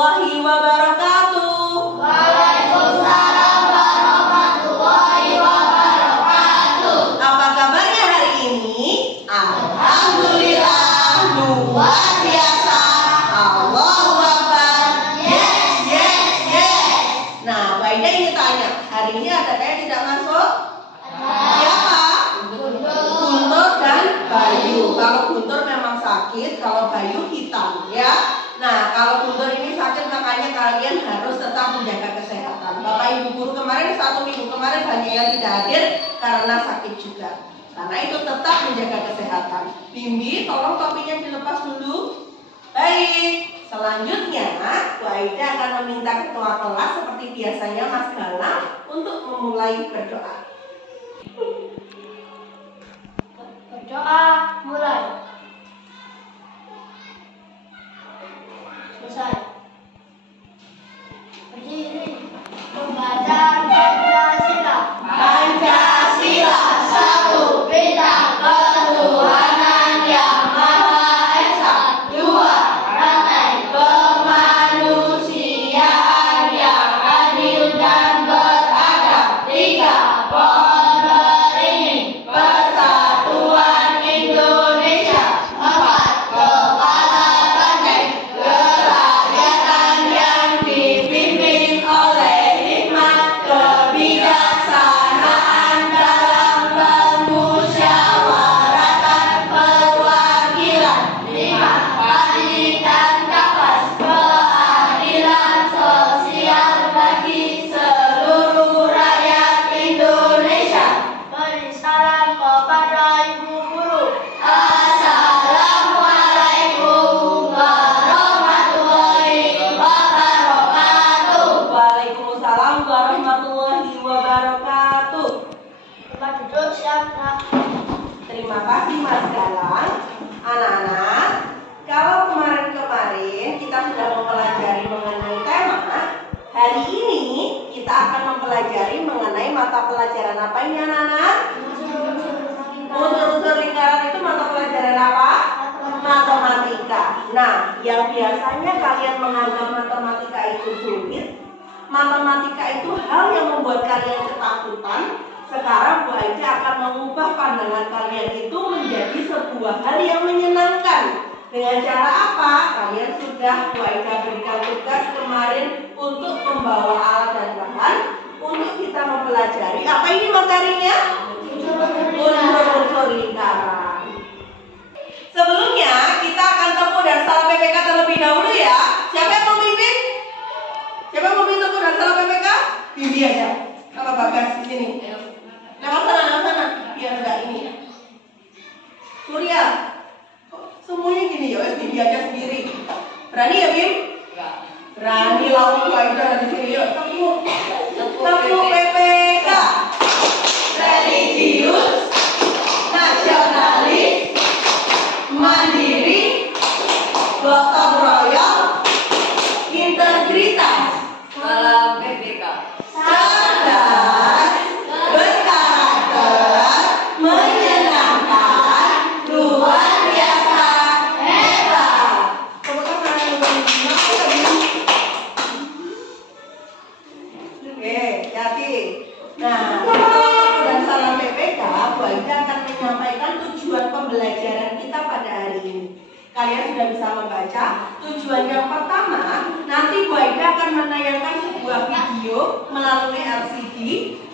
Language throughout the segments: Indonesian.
warahmatullahi wabarakatuh. Waalaikumsalam warahmatullahi wabarakatuh. Apa kabarnya hari ini? Alhamdulillah, luar biasa. Allahu Akbar. Yes, yes, yes. Nah, Bu Aida ingin tanya, hari ini ada kayak tidak masuk? Siapa? Guntur dan Bayu. Kalau Guntur memang sakit, kalau Bayu hitam, ya. Nah, kalau Guntur ini sakit, makanya kalian harus tetap menjaga kesehatan. Bapak Ibu guru kemarin, 1 minggu kemarin banyak yang tidak hadir karena sakit juga. Karena itu tetap menjaga kesehatan. Bimbi, tolong topinya dilepas dulu. Baik, selanjutnya Bu Aida akan meminta ketua kelas seperti biasanya Mas Galang untuk memulai berdoa. Berdoa mulai. Selesai. Berdiri. Membaca Pancasila. Pancasila satu bidang ketuhanan yang Maha Esa. 2 rantai kemanusiaan yang adil dan beradab. 3 pohon beringin persatuan Indonesia. 4 kepala banteng kerakyatan yang dipimpin oleh hikmat kebijaksanaan dalam permusyawaratan perwakilan. 5 pasti dan kapas keadilan sosial bagi seluruh rakyat Indonesia. Beri salam kepada ibu guru. Assalamualaikum warahmatullahi wabarakatuh. Waalaikumsalam warahmatullahi wabarakatuh. Tempat duduk siapa? Terima kasih Mas Galang. Anak-anak, kalau kemarin-kemarin kita sudah mempelajari mengenai tema, hari ini kita akan mempelajari mengenai mata pelajaran apa ini anak-anak? Unsur-unsur lingkaran itu mata pelajaran apa? Matematika. Nah, yang biasanya kalian menganggap matematika itu sulit, matematika itu hal yang membuat kalian ketakutan. Sekarang Bu Aida akan mengubah pandangan kalian itu menjadi sebuah hal yang menyenangkan. Dengan cara apa? Kalian sudah Bu Aida berikan tugas kemarin untuk membawa alat dan bahan untuk kita mempelajari. Apa ini materinya? Unsur-unsur lingkaran. Sebelumnya kita akan tempuh dan salah PPK terlebih dahulu ya. Siapa yang mau pimpin? Siapa yang mau pimpin tempuh dan salah PPK? Bibi aja. Apa Bagas di sini? Lewat sana, biar enggak ini. Surya, semuanya gini ya, Bibi aja sendiri. Berani ya Bim? Berani lawan Bu Aida di sini yuk. Tempuh PPK. Religius, nasionalis, mandiri, gotong royong, integritas. Salam PPK. Cerdas, berkarakter, menyenangkan, luar biasa, hebat. Tepuk tangan. Oke, hati. Nah, dan salam PPK, Bu Aida akan menyampaikan tujuan pembelajaran kita pada hari ini. Kalian sudah bisa membaca. Tujuan yang pertama, nanti Bu Aida akan menayangkan sebuah video melalui LCD.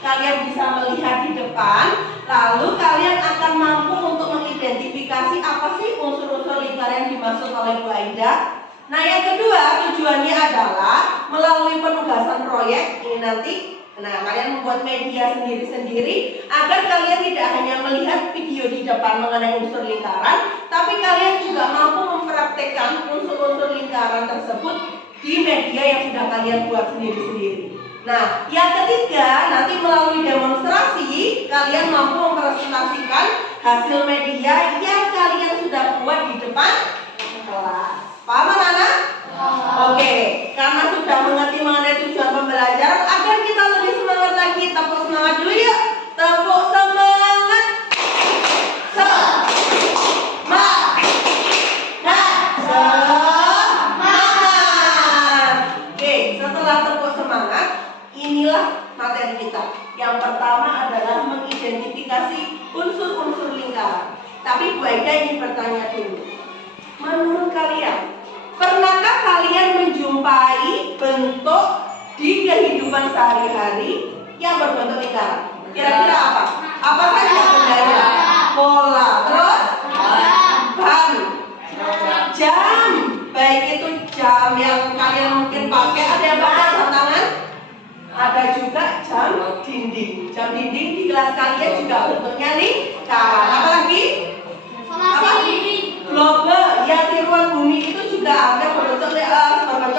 Kalian bisa melihat di depan. Lalu kalian akan mampu untuk mengidentifikasi apa sih unsur-unsur lingkaran yang dimaksud oleh Bu Aida. Nah, yang kedua tujuannya adalah melalui penugasan proyek ini nanti. Nah, kalian membuat media sendiri-sendiri agar kalian tidak hanya melihat video di depan mengenai unsur lingkaran, tapi kalian juga mampu mempraktekkan unsur-unsur lingkaran tersebut di media yang sudah kalian buat sendiri-sendiri. Nah, yang ketiga, nanti melalui demonstrasi, kalian mampu mempresentasikan hasil media yang kalian sudah buat di depan kelas. Paham anak-anak? Oke, karena sudah mengerti mengenai tujuan pembelajaran, agar kita lebih semangat lagi. Tepuk semangat dulu yuk. Tepuk semangat. Semangat. di kehidupan sehari-hari yang berbentuk lingkaran. Kira-kira apa? Apa saja bendanya? Bola, terus ban, jam. Baik itu jam yang kalian mungkin pakai. Ada yang pakai jam tangan? Ada juga jam dinding. Jam dinding di kelas kalian juga bentuknya lingkaran. Apa lagi? Apa? Globe. Ya, tiruan bumi itu juga ada berbentuk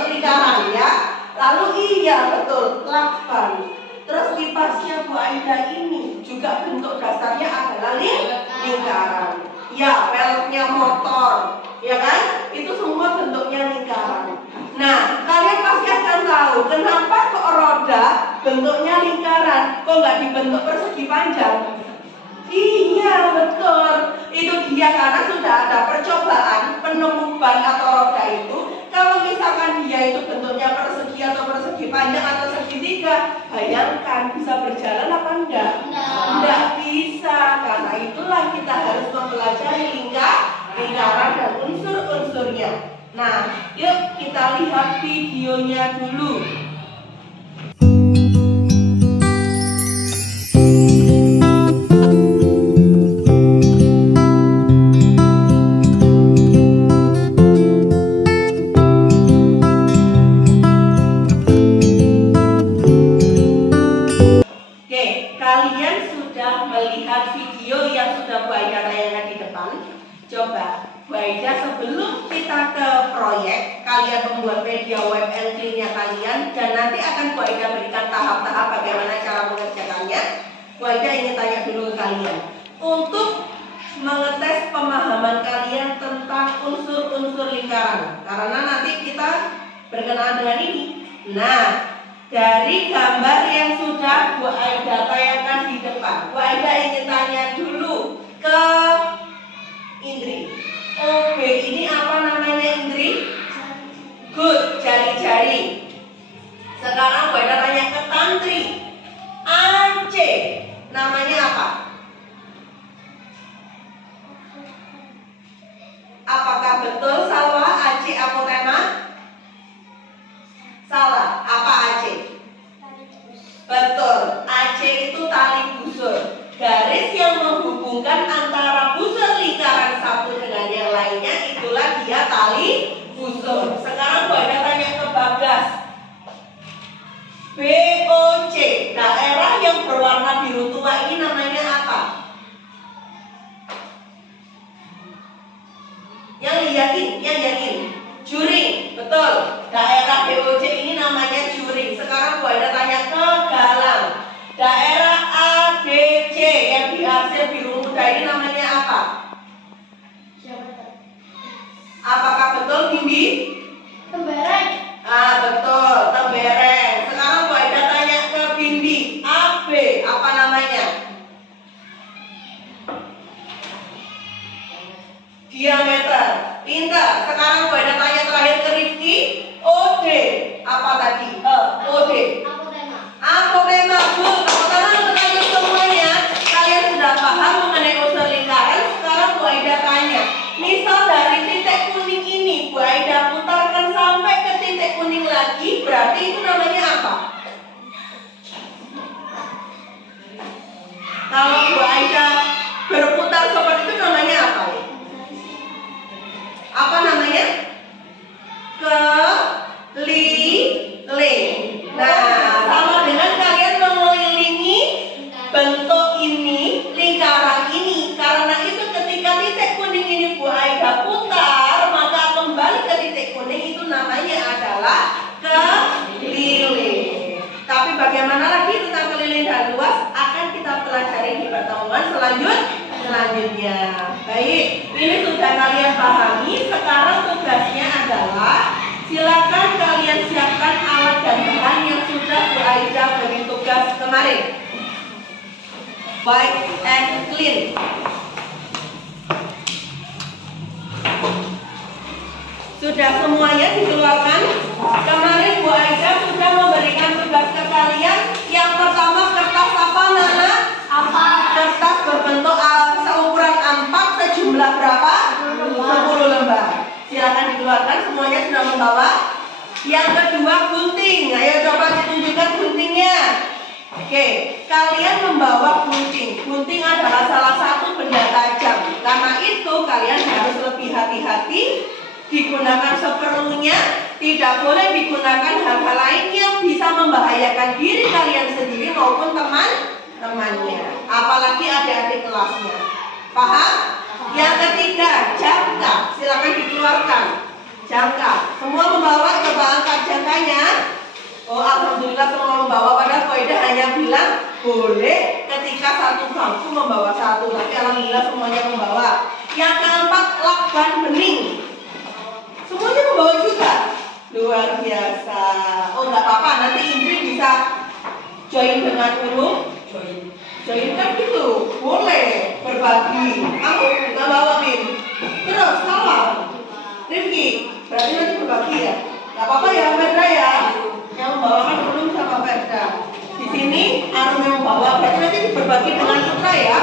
lingkaran ya. Lalu iya betul, lakban. Terus kipasnya Bu Aida ini juga bentuk dasarnya adalah lingkaran. Ya, peleknya motor, ya kan? Itu semua bentuknya lingkaran. Nah, kalian pasti akan tahu kenapa kok roda bentuknya lingkaran, kok nggak dibentuk persegi panjang? Iya, betul. Itu dia karena sudah ada percobaan penemu ban atau roda itu. Kalau misalkan dia itu bentuknya persegi atau persegi panjang atau segitiga, bayangkan bisa berjalan apa enggak? Enggak bisa. Karena itulah kita harus mempelajari lingkaran dan unsur-unsurnya. Nah, yuk kita lihat videonya dulu. Video yang sudah Bu Aida tayangkan di depan. Coba Bu Aida sebelum kita ke proyek, kalian membuat media web and clean-nya kalian, dan nanti akan Bu Aida berikan tahap-tahap bagaimana cara mengerjakannya. Bu Aida ingin tanya dulu ke kalian untuk mengetes pemahaman kalian tentang unsur-unsur lingkaran, karena nanti kita berkenaan dengan ini. Nah, dari gambar yang sudah Bu Aida tayangkan di depan, Bu Aida ingin tanya dulu ke Indri. OB ini apa namanya, Indri? Good, jari-jari. Sekarang Bu Aida tanya ke Tantri. AC namanya apa? Apakah betul salah AC apotema? Salah. Apa AC? Betul. AC itu tali busur. Garis yang menghubungkan antara busur lingkaran satu dengan yang lainnya, itulah dia tali busur. Sekarang Bu Aida tanya ke Bagas. BOC, daerah yang berwarna biru tua ini namanya apa? Yang yakin. Juring, betul. Daerah BOC ini namanya juring. Sekarang Bu Aida tanya ke Galang. Daerah ADC yang diarsir biru muda ini namanya apa? Apakah betul, Bimbi? Tembereng. Betul, Tembereng. Sekarang Bu Aida tanya ke Bimbi. AB, apa namanya? Diameter. Pintar. Sekarang Bu Aida tanya terakhir ke Rifki. OD, apa tadi? OD. Apotema. Tepuk tangan untuk kalian semuanya. Kalian sudah paham mengenai unsur lingkaran. Sekarang Bu Aida tanya, misal dari titik kuning ini Bu Aida putarkan sampai ke titik kuning lagi, berarti itu namanya apa? Kalau Bu Aida berputar seperti itu namanya apa? Apa namanya? Keliling. Nah, sama dengan kalian mengelilingi bentuk ini, lingkaran ini. Karena itu ketika titik kuning ini Bu Aida putar, maka kembali ke titik kuning, itu namanya adalah keliling. Tapi bagaimana lagi tentang keliling dan luas akan kita pelajari di pertemuan selanjutnya. Baik, ini sudah kalian pahami. Sekarang tugasnya adalah silakan kalian siapkan alat dan bahan yang sudah Bu Aida beri tugas kemarin. White and clean. Sudah semuanya dikeluarkan. Kemarin Bu Aida sudah memberikan tugas ke kalian. Yang pertama, kertas apa, Nana? Kertas berbentuk seukuran A4 sejumlah berapa? 10 lembar. Silakan dikeluarkan. Semuanya sudah membawa. Yang kedua gunting. Ayo coba ditunjukkan guntingnya. Oke, kalian membawa gunting. Gunting adalah salah satu benda tajam. Karena itu kalian harus lebih hati-hati. Digunakan seperlunya. Tidak boleh digunakan hal-hal lain yang bisa membahayakan diri kalian sendiri maupun teman-temannya. Apalagi adik-adik kelasnya. Paham? Yang ketiga, jangka. Silakan dikeluarkan. Jangka. Semua membawa, coba angkat jangkanya. Oh, alhamdulillah semua membawa. Padahal Koida hanya bilang boleh ketika satu bangku membawa satu. Tapi alhamdulillah semuanya membawa. Yang keempat, lakban bening. Semuanya membawa juga. Luar biasa. Oh, nggak apa-apa. Nanti Indri bisa join dengan Ulum. Join kan gitu. Boleh berbagi. Kamu nggak bawa Bim. Terus salah. Rifki, berarti nanti berbagi ya. Nggak apa-apa ya, Medra ya. Yang membawakan Ulum sama Medra. Di sini Arum yang membawa. Berarti nanti berbagi dengan Putra ya.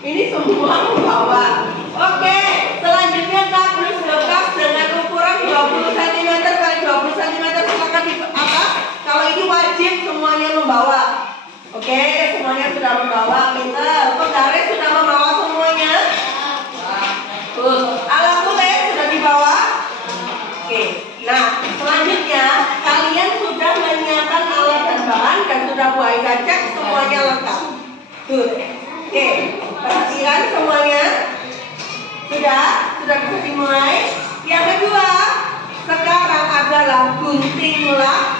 Ini semua membawa. Oke, selanjutnya Kak tulis bekas dengan ukuran 20 cm kali 20 cm. Silakan di apa? Kalau ini wajib semuanya membawa. Oke, semuanya sudah membawa. Pinter. Penggaris sudah membawa semuanya. Alat tulis sudah dibawa. Oke. Nah, selanjutnya kalian sudah menyiapkan alat dan bahan dan sudah Bu Aisyah cek semuanya lengkap. Tuh. Oke, perhatikan semuanya. Sudah bisa dimulai. Yang kedua, sekarang adalah guntinglah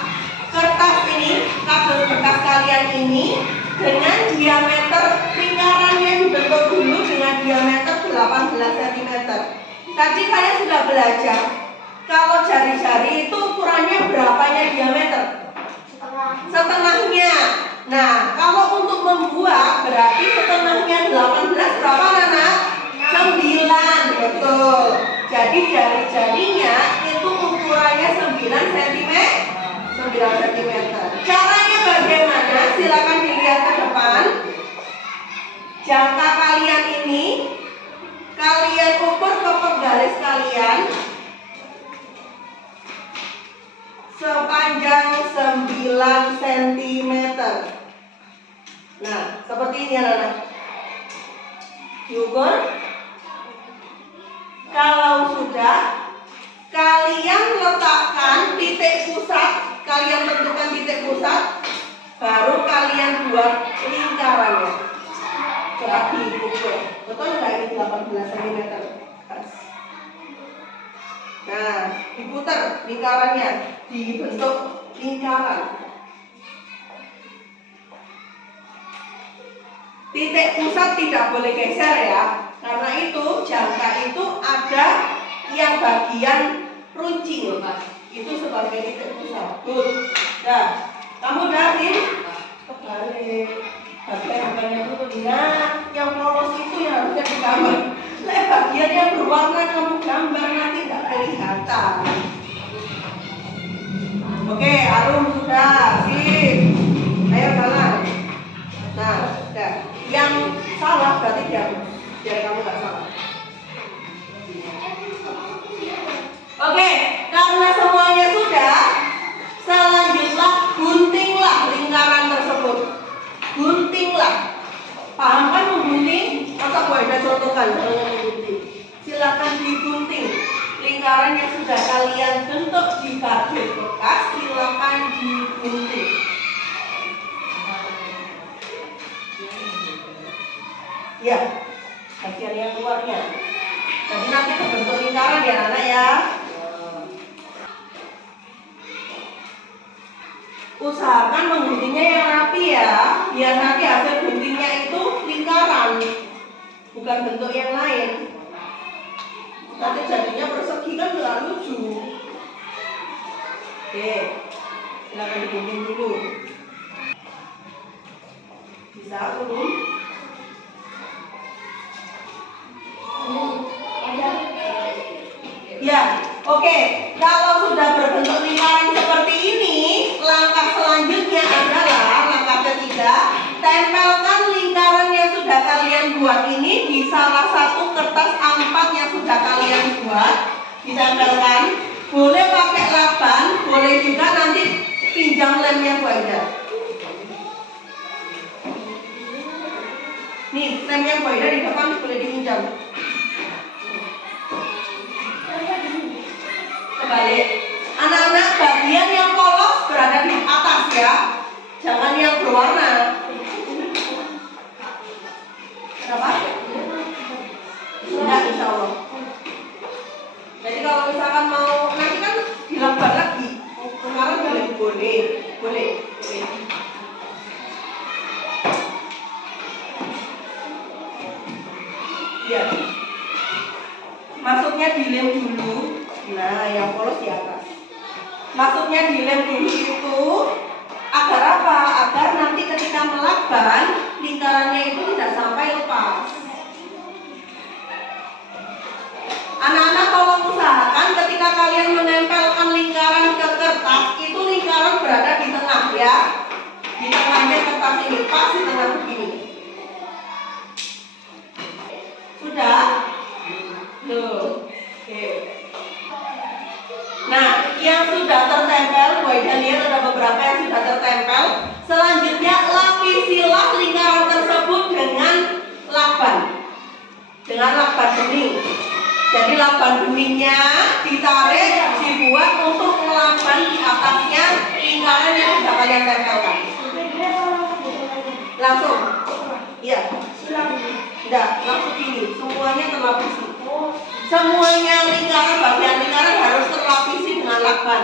kertas ini, kardus bekas kalian ini dengan diameter lingkarannya dibentuk dulu dengan diameter 18 cm. Tadi kalian sudah belajar kalau jari-jari itu ukurannya berapanya diameter? Setengahnya. Nah, kalau untuk membuat berarti setengahnya 18 berapa anak? 9, betul. Jadi jari-jarinya itu ukurannya 9 cm. 9 cm. Caranya bagaimana? Silakan dilihat ke depan. Jangka kalian ini kalian ukur ke penggaris kalian sepanjang 9 cm. Nah, seperti ini anak-anak. Diukur. Kalau sudah, kalian letakkan titik pusat, kalian tentukan titik pusat, baru kalian buat lingkarannya. Coba diukur. Betul nggak ini 18 cm? Nah, diputar lingkarannya, dibentuk lingkaran. Titik pusat tidak boleh geser ya. Karena itu jangka itu ada yang bagian runcing, itu sebagai titik pusat. Nah, kamu udah kebalik. Bagian itu nah, yang polos itu yang harusnya digambar. Bagian yang berwarna kamu gambar nanti nggak kelihatan. Oke, Arum sudah sip. Ayo jalan. Nah, sudah. Yang salah berarti biar kamu nggak salah. Oke, karena semuanya sudah, selanjutnya guntinglah lingkaran tersebut. Guntinglah. Paham kan menggunting? Masa gue ada contohkan caranya menggunting. Silakan digunting. Lingkaran yang sudah kalian bentuk di kardus bekas, silakan digunting. Ya, bagian yang luarnya. Jadi nanti terbentuk lingkaran ya anak ya. Usahakan mengguntingnya yang rapi ya, biar nanti hasil guntingnya itu lingkaran, bukan bentuk yang lain. Nanti jadinya persegi kan nggak lucu. Oke, silakan digunting dulu. Bisa belum? Ya, oke. Kalau sudah berbentuk lingkaran seperti ini, langkah selanjutnya adalah langkah ketiga, tempelkan lingkaran yang sudah kalian buat ini di salah satu kertas A4 yang sudah kalian buat, ditempelkan. Boleh pakai lakban, boleh juga nanti pinjam lemnya Bu Aida. Nih, lemnya Bu Aida di depan boleh dipinjam. Kebalik. Anak-anak, bagian yang polos berada di atas ya, jangan yang berwarna. Kenapa? Enggak, insya Allah. Jadi kalau misalkan mau nanti kan dilakban lagi, kemarin boleh. Ya, masuknya dilem dulu. Nah, yang polos di atas. Masuknya dilem dulu itu agar apa? Agar nanti ketika melakban lingkarannya itu tidak sampai lepas. Anak-anak tolong usahakan ketika kalian menempelkan lingkaran ke kertas, itu lingkaran berada di tengah ya. Di tengahnya kertas ini, pas di tengah begini. Sudah? Tuh. Oke. Nah, yang sudah tertempel, Bu Aida lihat ada beberapa yang sudah tertempel. Selanjutnya lapisilah lingkaran tersebut dengan lakban. Dengan lakban bening. Jadi lakban beningnya ditarik, dibuat untuk melakban di atasnya lingkaran yang sudah kalian tempelkan. Langsung? Iya. Tidak, langsung ini. Semuanya terlapisi. Semuanya lingkaran, bagian lingkaran harus terlapisi dengan lakban.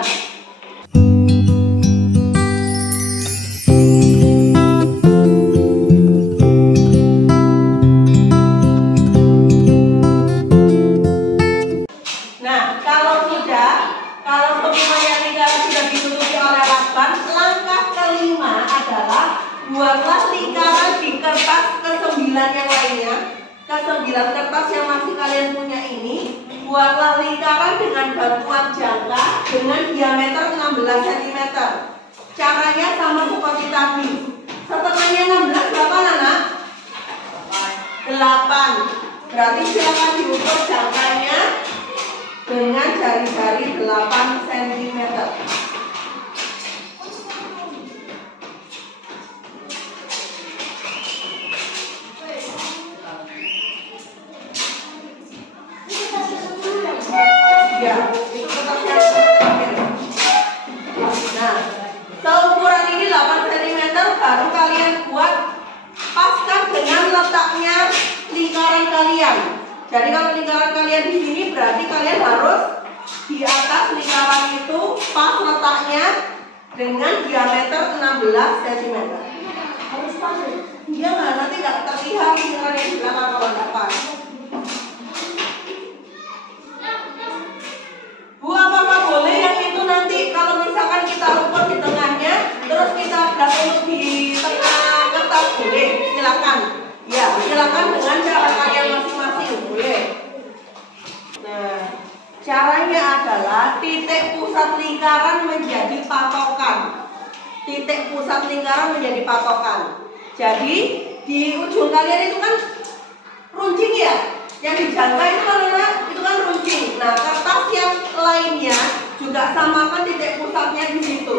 Buatlah lingkaran di kertas ke-9 yang lainnya. Ke-9 kertas yang masih kalian punya ini, buatlah lingkaran dengan bantuan jangka dengan diameter 16 cm. Caranya sama seperti tadi. Setengahnya 16 berapa anak? 8. Berarti silakan diukur jangkanya dengan jari-jari 8 cm. Ya, itu kertasnya terakhir. Nah, seukuran ini 8 cm baru kalian buat paskan dengan letaknya lingkaran kalian. Jadi kalau lingkaran kalian di sini berarti kalian harus di atas lingkaran itu pas letaknya dengan diameter 16 cm. Harus pas. Iya nggak, nanti nggak terlihat lingkaran yang di belakang kalau nggak pas. Bu, apakah boleh yang itu nanti kalau misalkan kita ukur di tengahnya, terus kita belakang di tengah kertas, boleh? Silakan. Ya, silakan dengan cara kalian masing-masing, boleh. Nah, caranya adalah titik pusat lingkaran menjadi patokan. Titik pusat lingkaran menjadi patokan. Jadi di ujung kalian itu kan runcing ya. Yang dijangka itu kan runcing. Nah, kertas yang lainnya juga samakan titik pusatnya di situ.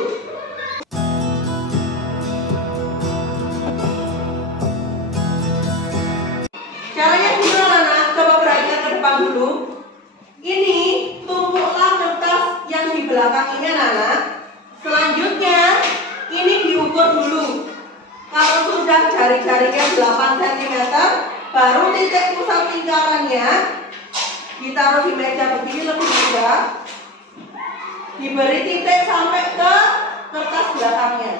Caranya gimana, Nak? Coba perhatikan ke depan dulu. Ini tumpuklah kertas yang di belakang ini, Anak. Selanjutnya ini diukur dulu. Kalau sudah jari-jarinya 8 cm, baru titik pusat lingkarannya ditaruh di meja begini lebih mudah. Diberi titik sampai ke kertas belakangnya.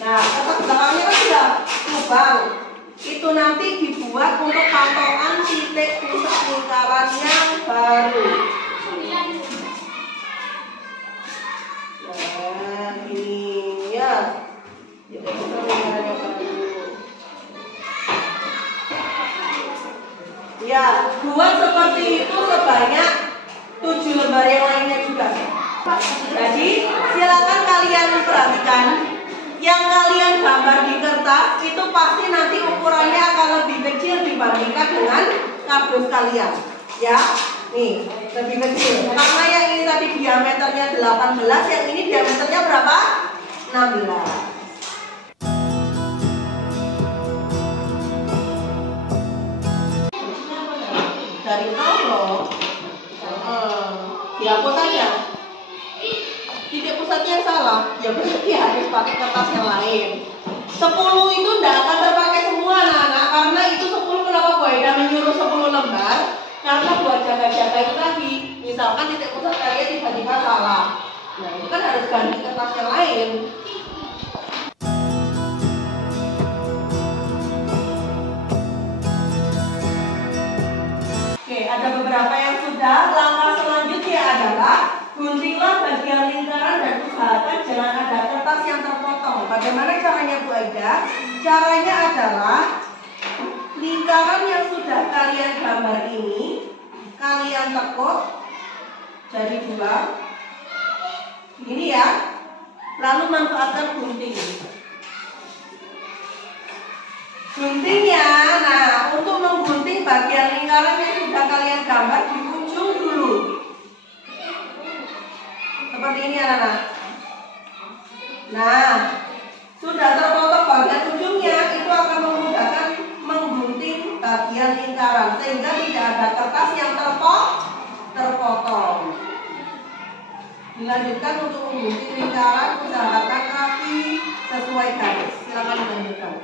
Nah, kertas belakangnya kan sudah lubang. Itu nanti dibuat untuk patokan titik pusat lingkarannya baru. Nah, ini ya. Titik pusat lingkarannya baru. Ya, buat seperti itu sebanyak 7 lembar yang lainnya juga. Jadi, silakan kalian perhatikan. yang kalian gambar di kertas itu pasti nanti ukurannya akan lebih kecil dibandingkan dengan kardus kalian. Ya, nih lebih kecil. Karena yang ini tadi diameternya 18, yang ini diameternya berapa? 16. Dari nol loh. Dihapus aja. Titik pusatnya salah, ya berarti harus pakai kertas yang lain. 10 itu tidak akan terpakai semua anak-anak, karena itu 10 kenapa Bu Aida menyuruh 10 lembar? Karena buat jaga-jaga itu tadi, misalkan titik pusat kalian tiba-tiba salah. Nah itu kan harus ganti kertas yang lain. Oke, ada beberapa yang sudah. Langkah selanjutnya adalah guntinglah bagian lingkaran dan usahakan jangan ada kertas yang terpotong. Bagaimana caranya Bu Aida? Caranya adalah lingkaran yang sudah kalian gambar ini kalian tekuk jadi 2. Ini ya. Lalu manfaatkan gunting. Guntingnya, nah untuk menggunting bagian lingkaran yang sudah kalian gambar di ujung dulu. Seperti ini anak-anak. Nah, sudah terpotong bagian ujungnya, itu akan memudahkan menggunting bagian lingkaran sehingga tidak ada kertas yang terpotong. Dilanjutkan untuk menggunting lingkaran, usahakan rapi sesuai garis. Silakan dilanjutkan.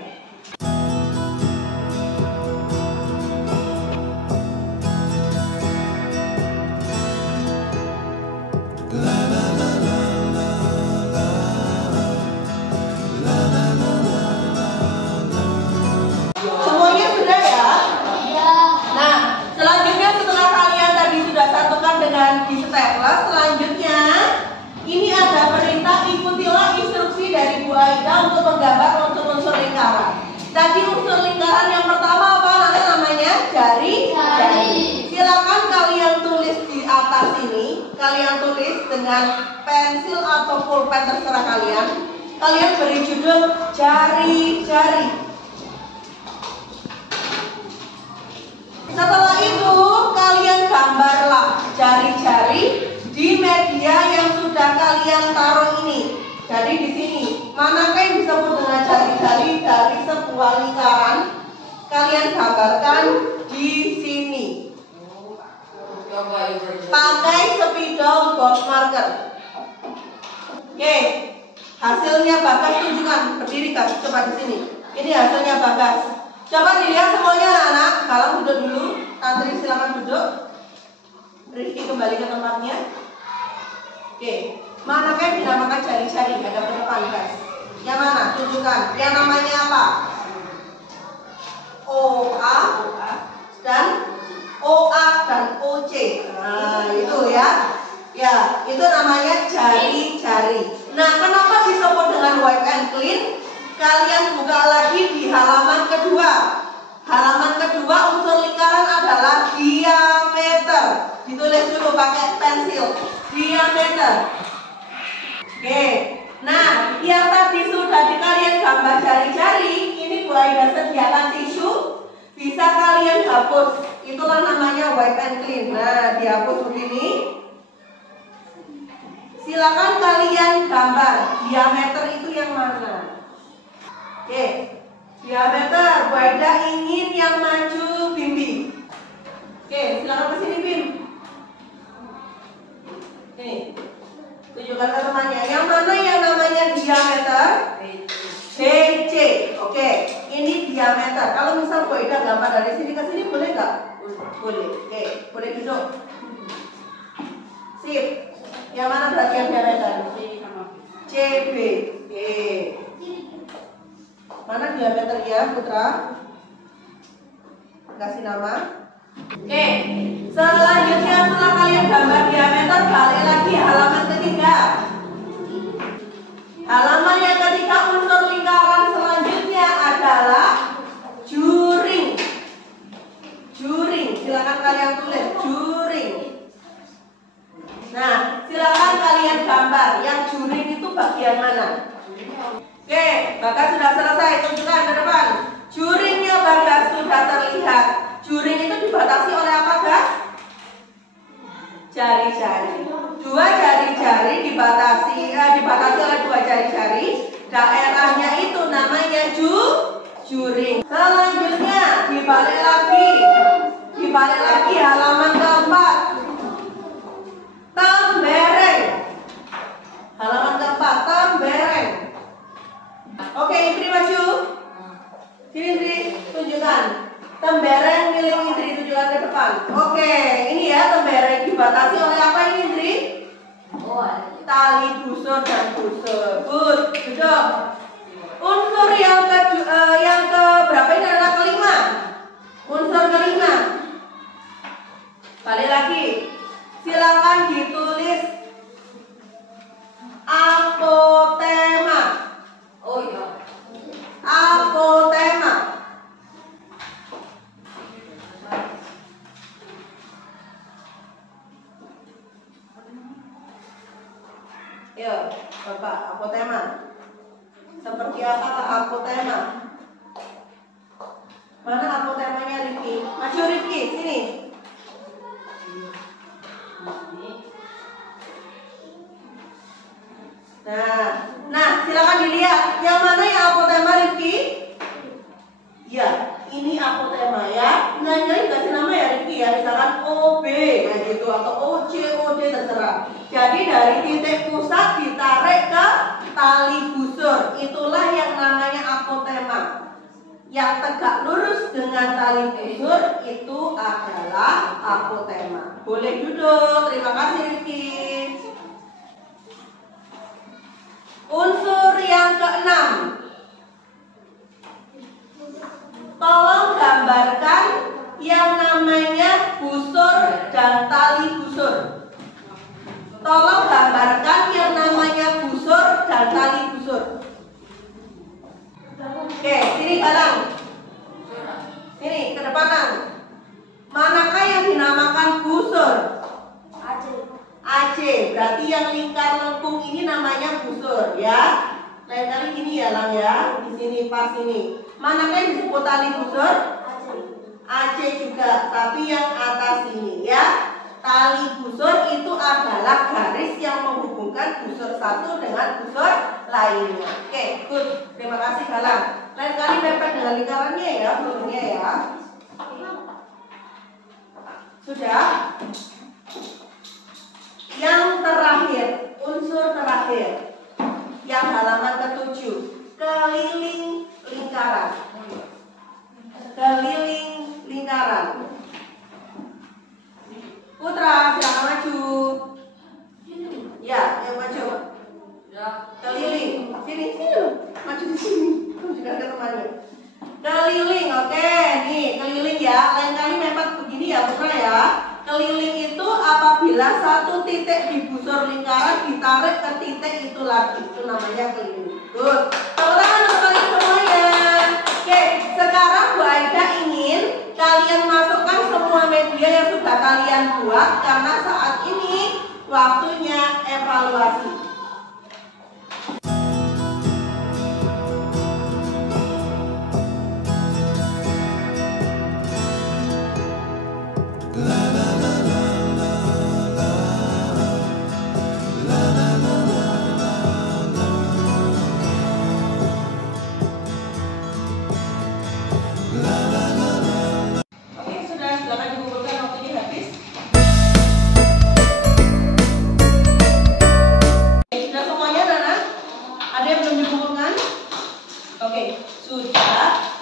Selanjutnya, ini ada perintah ikutilah instruksi dari Bu Aida untuk menggambar unsur-unsur lingkaran. Tadi unsur lingkaran yang pertama apa namanya? Jari. Silakan kalian tulis di atas ini. Kalian tulis dengan pensil atau pulpen terserah kalian. Kalian beri judul jari-jari. Setelah itu kalian gambarlah jari-jari di media yang sudah kalian taruh ini. Jadi di sini, manakah yang disebut dengan jari-jari dari sebuah lingkaran? Kalian gambarkan di sini. Pakai spidol box marker. Oke, hasilnya Bagas tunjukkan. Berdiri Kak, coba di sini. Ini hasilnya Bagas. Coba dilihat semuanya anak-anak. Kalian duduk dulu. Tantri silakan duduk. Rizky kembali ke tempatnya. Oke, manakah yang dinamakan jari-jari? Ada ke depan guys. Yang mana? Tunjukkan. Yang namanya apa? OA dan OA dan OC. Nah, itu ya. Ya, itu namanya jari-jari. Nah, kenapa disebut dengan wipe and clean? Kalian buka lagi di halaman kedua. Halaman kedua unsur lingkaran adalah diameter. Ditulis dulu pakai pensil. Diameter. Oke. Nah, yang tadi sudah kalian gambar jari-jari, ini Bu Aida sediakan tisu. Bisa kalian hapus. Itulah namanya wipe and clean. Nah, dihapus begini. Silakan kalian gambar diameter itu yang mana. Oke, diameter. Bu Aida ingin yang maju Bimbi. Oke, silakan ke sini Bim. Nih, tunjukkan ke temannya. Yang mana yang namanya diameter? BC. Oke, ini diameter. Kalau misal Bu Aida gambar dari sini ke sini boleh nggak? Boleh. Oke, boleh duduk. Sip. Yang mana berarti yang diameter? CB. Oke. Mana diameternya, Putra? Kasih nama. Oke. Selanjutnya setelah kalian gambar diameter, balik lagi halaman ketiga. Halaman yang ketiga unsur lingkaran selanjutnya adalah juring. Juring. Silakan kalian tulis juring. Nah, silakan kalian gambar yang juring itu bagian mana. Oke, Bagas sudah selesai. Tunjukkan ke depan. Juringnya Bagas sudah terlihat. Juring itu dibatasi oleh apa, Gas? Jari-jari. Dua jari-jari dibatasi oleh dua jari-jari. Daerahnya itu namanya juring. Selanjutnya dibalik lagi halaman keempat. Tembereng. Halaman keempat, tembereng. Oke, Indri maju. Sini Indri, tunjukkan. Tembereng milik Indri, tunjukkan ke depan. Oke, ini ya tembereng dibatasi oleh apa ini Indri? Tali busur dan busur. Good, duduk. Unsur yang ke berapa ini adalah kelima. Unsur kelima. Balik lagi. Silakan ditulis apotema. Oh iya. Apotema. Yuk, Bapak, apotema. Seperti apakah apotema? Mana apotemanya Rifki? Maju Rifki, sini. Nah, silakan dilihat. Yang mana yang apotema Rifki? Ya, ini apotema ya. Nanya dikasih nama ya Rifki ya. Misalkan OB, kayak gitu, atau OC, OD terserah. Jadi dari titik pusat ditarik ke tali busur. Itulah yang namanya apotema. Yang tegak lurus dengan tali busur itu adalah apotema. Boleh duduk. Terima kasih Rifki. Unsur yang keenam. Tolong gambarkan yang namanya busur dan tali busur. Tolong gambarkan yang namanya busur dan tali busur. Oke, sini Galang. Sini, ke depanan. Manakah yang dinamakan busur? AC. Berarti yang lingkar lengkung ini namanya busur ya. Lain kali gini ya Lang ya. Di sini pas ini. Manakah yang disebut tali busur? AC juga, tapi yang atas ini ya. Tali busur itu adalah garis yang menghubungkan busur satu dengan busur lainnya. Oke, good. Terima kasih Galang. Lain kali mepet dengan lingkarannya ya, busurnya ya. Sudah? Yang terakhir, unsur terakhir, yang halaman ke-7, keliling lingkaran. Keliling lingkaran. Putra, silakan maju. Ya, yang maju. Keliling. Sini, maju di sini. Tunjukkan ke temannya. Keliling, oke. Nih, keliling ya. Lain kali mepet begini ya, Putra ya. Keliling itu apabila satu titik di busur lingkaran ditarik ke titik itu lagi. Itu namanya keliling. Good. Tepuk tangan untuk kalian semuanya. Oke, sekarang Bu Aida ingin kalian masukkan semua media yang sudah kalian buat karena saat ini waktunya evaluasi.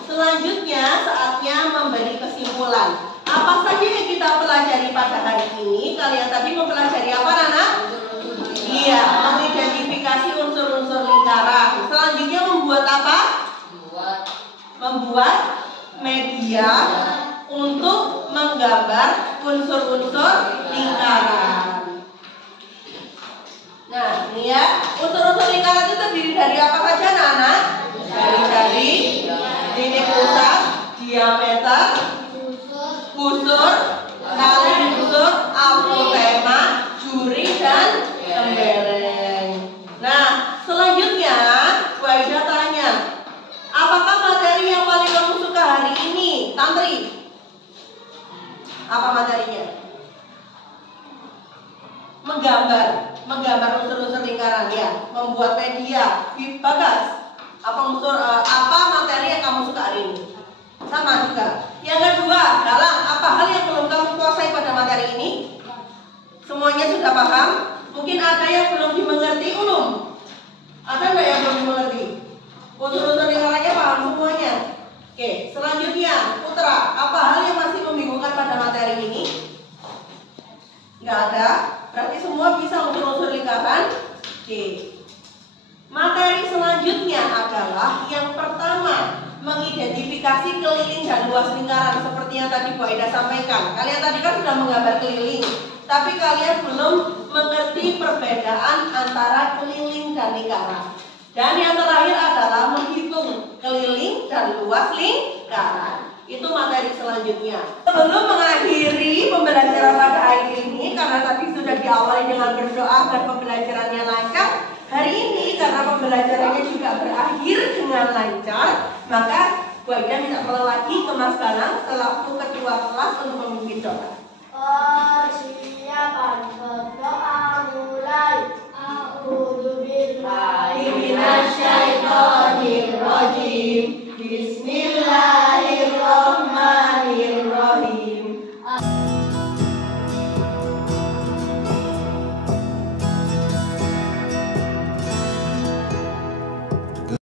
Selanjutnya saatnya memberi kesimpulan. Apa saja yang kita pelajari pada hari ini? Kalian tadi mempelajari apa, Nana? Iya, mengidentifikasi unsur-unsur lingkaran. Selanjutnya membuat apa? Membuat media untuk menggambar unsur-unsur lingkaran. Nah, ini ya, unsur-unsur lingkaran itu terdiri dari apa saja, Nana? Dari titik pusat, diameter, busur, tali busur, apotema, juri, dan tembereng. Nah, selanjutnya Bu Aida tanya Apa materinya? Menggambar unsur-unsur lingkaran ya, membuat media. Bagas, apa materi yang kamu suka hari ini? Sama juga. Yang kedua, Galang, apa hal yang belum kamu kuasai pada materi ini? Semuanya sudah paham? Mungkin ada yang belum dimengerti, ulum. Ada nggak yang belum dimengerti? Unsur-unsur lingkarannya paham semuanya. Oke, selanjutnya, Putra, apa hal yang masih membingungkan pada materi ini? Nggak ada. Berarti semua bisa unsur-unsur lingkaran. Oke. Materi selanjutnya adalah yang pertama, mengidentifikasi keliling dan luas lingkaran seperti yang tadi Bu Aida sampaikan. Kalian tadi kan sudah menggambar keliling, tapi kalian belum mengerti perbedaan antara keliling dan lingkaran. Dan yang terakhir adalah menghitung keliling dan luas lingkaran. Itu materi selanjutnya. Sebelum mengakhiri pembelajaran pada hari ini, karena tadi sudah diawali dengan berdoa agar pembelajarannya lancar, hari ini karena pembelajarannya juga berakhir dengan lancar, maka Bu Aida minta tolong lagi ke Mas Galang selaku ketua kelas untuk memimpin doa. Persiapan berdoa mulai. A'udzu billahi Minasyaitonir rajim.